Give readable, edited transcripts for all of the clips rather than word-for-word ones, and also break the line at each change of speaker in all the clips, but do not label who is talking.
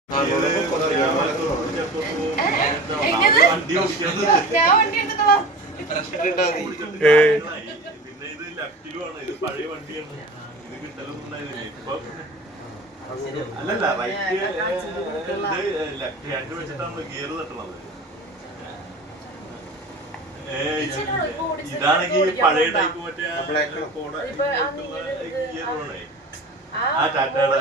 പിന്നെ ഇത് ലക്കിലുമാണ്, ഇത് പഴയ വണ്ടിയാണ്, ഇത് കിട്ടലൊന്നും ഉണ്ടായിരുന്നില്ല. ഇപ്പൊ അല്ലല്ല റൈറ്റ് ലെഫ്റ്റ് ഹാൻഡ് വെച്ചിട്ടാണ് ഗിയർ തട്ടണത്. ഇതാണെങ്കിൽ പഴയ ടൈപ്പ് മറ്റേ ഗിയറാണേ. ആ ടാറ്റയുടെ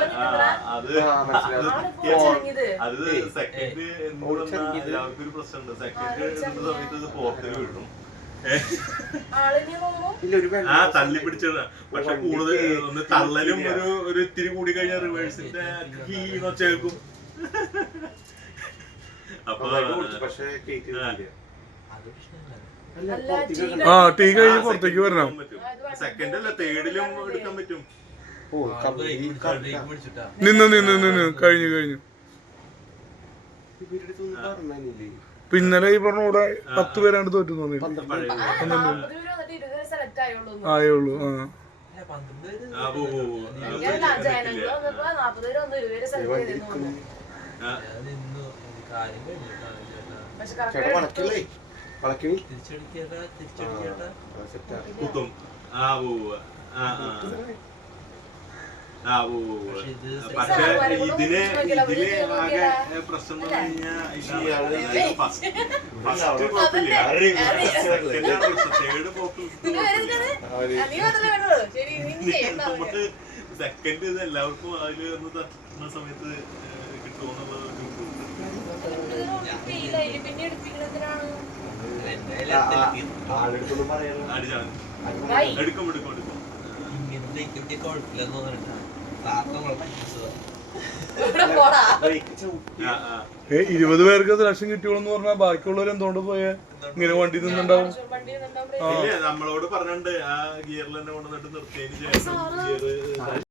അത് സെക്കൻഡ് എല്ലാവർക്കൊരു പ്രശ്നമുണ്ട്. സെക്കൻഡ് ഇടുന്ന സമയത്ത് ഇത് ഫോർത്തിന് വീഴും. ആ തള്ളി പിടിച്ചത്. പക്ഷെ കൂടുതൽ ഒന്ന് തള്ളലും ഒരു ഇത്തിരി കൂടി കഴിഞ്ഞാൽ റിവേഴ്സിന്റെ ഹീന്നൊച്ച കേൾക്കും. അപ്പൊ
ടീ കഴിഞ്ഞ് പുറത്തേക്ക് വരണം.
സെക്കൻഡ് അല്ല തേർഡിലും എടുക്കാൻ പറ്റും.
നിന്ന് കഴിഞ്ഞു. പിന്നലെ ഈ പറഞ്ഞ കൂടെ 10 പേരാണ്ട് തോറ്റു തോന്നില്ല. ആയുള്ളൂ.
കുത്തും. പക്ഷെ ഇതിന് ആകെ പ്രശ്നം എന്ന് പറഞ്ഞാൽ ഫസ്റ്റ് കുഴപ്പമില്ല, തേർഡ് പോക്ക് നമുക്ക് സെക്കൻഡ് ഇത് എല്ലാവർക്കും അതില് ഒന്ന് തട്ടുന്ന സമയത്ത് കിട്ടുമെന്നുള്ളത് എടുക്കും.
20 പേർക്ക് ലക്ഷം കിട്ടിയോന്ന് പറഞ്ഞാൽ ബാക്കിയുള്ളവർ എന്തുകൊണ്ട് പോയേ? ഇങ്ങനെ വണ്ടി നിന്നുണ്ടാവും.
നമ്മളോട് പറഞ്ഞിട്ടുണ്ട് ആ ഗിയറിൽ തന്നെ കൊണ്ടുവന്നിട്ട് നിർത്തിയതിന് ശേഷം ഗിയർ